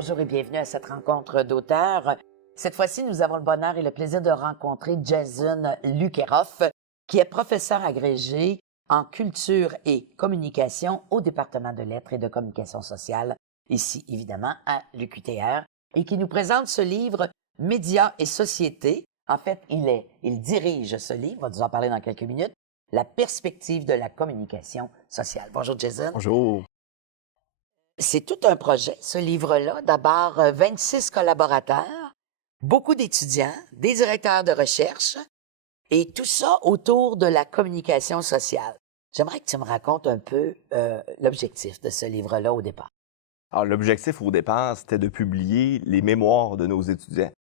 Bonjour et bienvenue à cette rencontre d'auteurs. Cette fois-ci, nous avons le bonheur et le plaisir de rencontrer Jason Lukeroff, qui est professeur agrégé en culture et communication au département de lettres et de communication sociale, ici évidemment à l'UQTR, et qui nous présente ce livre « Médias et société ». En fait, il dirige ce livre, on va nous en parler dans quelques minutes, « La perspective de la communication sociale ». Bonjour Jason. Bonjour. C'est tout un projet, ce livre-là. D'abord, 26 collaborateurs, beaucoup d'étudiants, des directeurs de recherche, et tout ça autour de la communication sociale. J'aimerais que tu me racontes un peu l'objectif de ce livre-là au départ. Alors, l'objectif au départ, c'était de publier les mémoires de nos étudiants.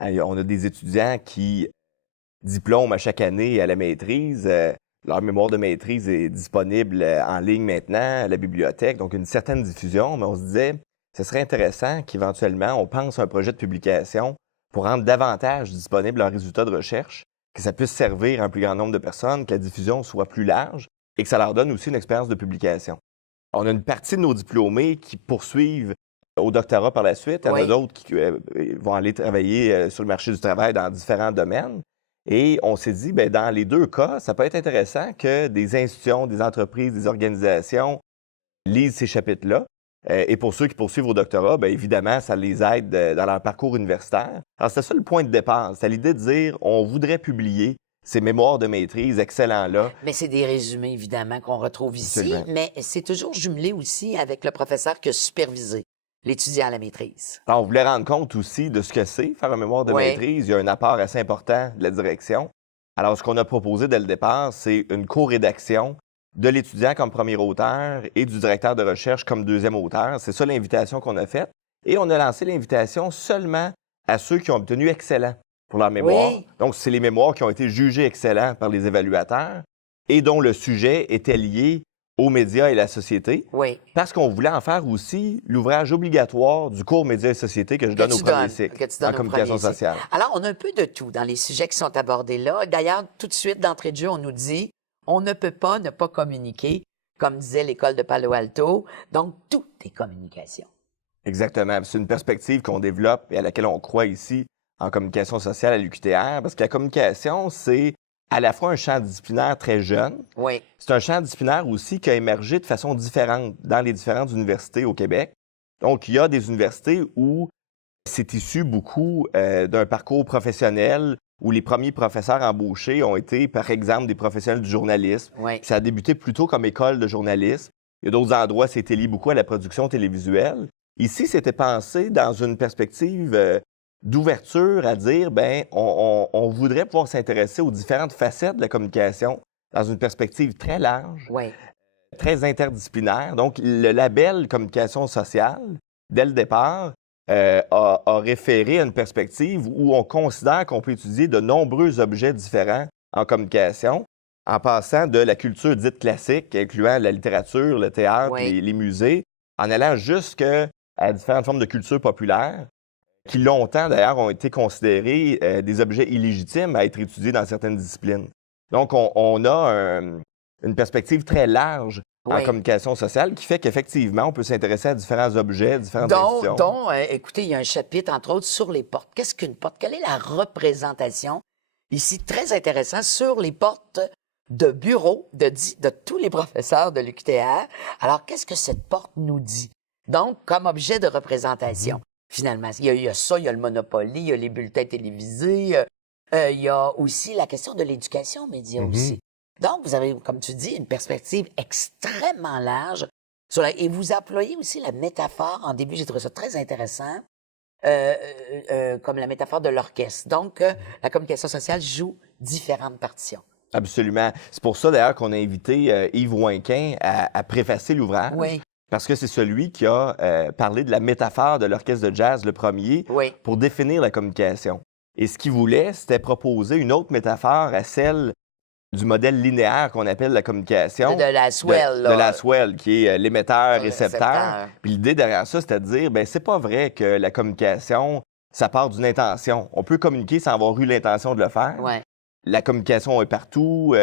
On a des étudiants qui diplôment à chaque année à la maîtrise. Leur mémoire de maîtrise est disponible en ligne maintenant à la bibliothèque, donc une certaine diffusion, mais on se disait, ce serait intéressant qu'éventuellement, on pense à un projet de publication pour rendre davantage disponible leurs résultats de recherche, que ça puisse servir à un plus grand nombre de personnes, que la diffusion soit plus large et que ça leur donne aussi une expérience de publication. On a une partie de nos diplômés qui poursuivent au doctorat par la suite. Il y en a d'autres qui vont aller travailler sur le marché du travail dans différents domaines. Et on s'est dit, bien, dans les deux cas, ça peut être intéressant que des institutions, des entreprises, des organisations lisent ces chapitres-là. Et pour ceux qui poursuivent au doctorat, bien, évidemment, ça les aide dans leur parcours universitaire. Alors, c'était ça le point de départ. C'était l'idée de dire, on voudrait publier ces mémoires de maîtrise excellents-là. Mais c'est des résumés, évidemment, qu'on retrouve ici, Absolument. mais c'est toujours jumelé aussi avec le professeur qui a supervisé l'étudiant à la maîtrise. Alors, on voulait rendre compte aussi de ce que c'est, faire un mémoire de maîtrise. Il y a un apport assez important de la direction. Alors, ce qu'on a proposé dès le départ, c'est une co-rédaction de l'étudiant comme premier auteur et du directeur de recherche comme deuxième auteur. C'est ça l'invitation qu'on a faite. Et on a lancé l'invitation seulement à ceux qui ont obtenu excellent pour leur mémoire. Oui. Donc, c'est les mémoires qui ont été jugés excellents par les évaluateurs et dont le sujet était lié aux médias et la société. Oui. Parce qu'on voulait en faire aussi l'ouvrage obligatoire du cours Médias et société que je donne au premier cycle en communication sociale. Alors, on a un peu de tout dans les sujets qui sont abordés là. D'ailleurs, tout de suite, d'entrée de jeu, on nous dit on ne peut pas ne pas communiquer, comme disait l'école de Palo Alto. Donc, tout est communication. Exactement. C'est une perspective qu'on développe et à laquelle on croit ici en communication sociale à l'UQTR, parce que la communication, c'est à la fois un champ disciplinaire très jeune. Oui. C'est un champ disciplinaire aussi qui a émergé de façon différente dans les différentes universités au Québec. Donc, il y a des universités où c'est issu beaucoup d'un parcours professionnel où les premiers professeurs embauchés ont été, par exemple, des professionnels du journalisme. Oui. Ça a débuté plutôt comme école de journalisme. Il y a d'autres endroits, c'était lié beaucoup à la production télévisuelle. Ici, c'était pensé dans une perspective d'ouverture à dire, bien, on voudrait pouvoir s'intéresser aux différentes facettes de la communication dans une perspective très large, Oui. très interdisciplinaire. Donc, le label communication sociale, dès le départ, a référé à une perspective où on considère qu'on peut étudier de nombreux objets différents en communication, en passant de la culture dite classique, incluant la littérature, le théâtre, les musées, en allant jusqu'à différentes formes de culture populaire, qui longtemps, d'ailleurs, ont été considérés des objets illégitimes à être étudiés dans certaines disciplines. Donc, on a une perspective très large en communication sociale qui fait qu'effectivement, on peut s'intéresser à différents objets, différentes institutions. Écoutez, il y a un chapitre, entre autres, sur les portes. Qu'est-ce qu'une porte? Quelle est la représentation, ici, très intéressant, sur les portes de bureaux de tous les professeurs de l'UQTR? Alors, qu'est-ce que cette porte nous dit? Donc, comme objet de représentation. Finalement, il y a ça, il y a le Monopoly, il y a les bulletins télévisés, il y a aussi la question de l'éducation média aussi. Donc, vous avez, comme tu dis, une perspective extrêmement large. Et vous employez aussi la métaphore, en début, j'ai trouvé ça très intéressant, comme la métaphore de l'orchestre. Donc, la communication sociale joue différentes partitions. Absolument. C'est pour ça, d'ailleurs, qu'on a invité Yves Ouinquin à préfacer l'ouvrage. Oui. Parce que c'est celui qui a parlé de la métaphore de l'orchestre de jazz, le premier, pour définir la communication. Et ce qu'il voulait, c'était proposer une autre métaphore à celle du modèle linéaire qu'on appelle la communication. De Lasswell. De Lasswell, qui est l'émetteur-récepteur. Puis l'idée derrière ça, c'était de dire, bien, c'est pas vrai que la communication, ça part d'une intention. On peut communiquer sans avoir eu l'intention de le faire. Ouais. La communication est partout,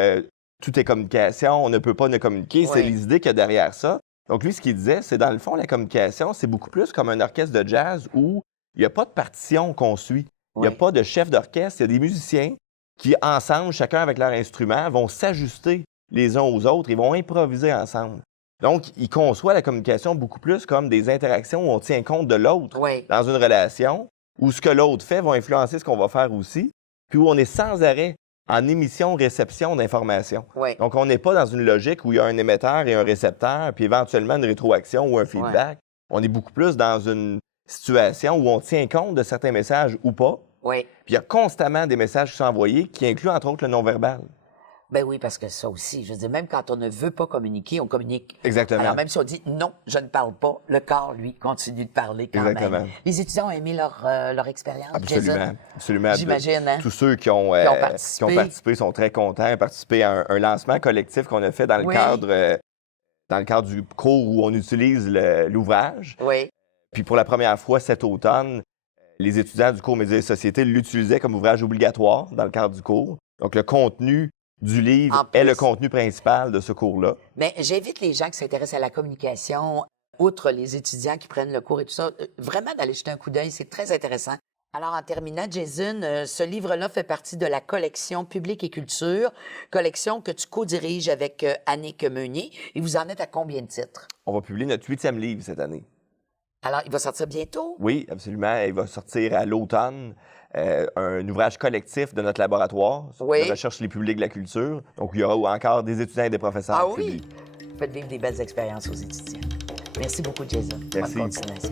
tout est communication, on ne peut pas ne communiquer. C'est les idées qu'il y a derrière ça. Donc, lui, ce qu'il disait, c'est dans le fond, la communication, c'est beaucoup plus comme un orchestre de jazz où il n'y a pas de partition qu'on suit. Il n'y a Oui. pas de chef d'orchestre. Il y a des musiciens qui, ensemble, chacun avec leur instrument, vont s'ajuster les uns aux autres et vont improviser ensemble. Donc, il conçoit la communication beaucoup plus comme des interactions où on tient compte de l'autre Oui. dans une relation, où ce que l'autre fait va influencer ce qu'on va faire aussi, puis où on est sans arrêt en émission-réception d'informations. Oui. Donc, on n'est pas dans une logique où il y a un émetteur et un récepteur, puis éventuellement une rétroaction ou un feedback. On est beaucoup plus dans une situation où on tient compte de certains messages ou pas. Oui. Puis il y a constamment des messages qui sont envoyés qui incluent entre autres le non-verbal. Ben oui, parce que ça aussi, je veux dire, même quand on ne veut pas communiquer, on communique. Exactement. Alors, même si on dit non, je ne parle pas, le corps, lui, continue de parler quand Exactement. même. Les étudiants ont aimé leur expérience. Absolument. Jason? Absolument. J'imagine, hein? Tous ceux qui ont participé sont très contents. Ils ont participé à un lancement collectif qu'on a fait dans le cadre du cours où on utilise l'ouvrage. Oui. Puis pour la première fois cet automne, les étudiants du cours Médias et Société l'utilisaient comme ouvrage obligatoire dans le cadre du cours. Donc le contenu du livre est le contenu principal de ce cours-là. Mais j'invite les gens qui s'intéressent à la communication, outre les étudiants qui prennent le cours et tout ça, vraiment d'aller jeter un coup d'œil, c'est très intéressant. Alors, en terminant, Jason, ce livre-là fait partie de la collection Public et Culture, collection que tu co-diriges avec Annick Meunier. Et vous en êtes à combien de titres? On va publier notre 8e livre cette année. Alors, il va sortir bientôt? Oui, absolument. Il va sortir à l'automne. Un ouvrage collectif de notre laboratoire de recherche sur les publics de la culture. Donc, il y aura encore des étudiants et des professeurs. Ah oui? Faites vivre des belles expériences aux étudiants. Merci beaucoup, Jason. Merci. Bonne continuation.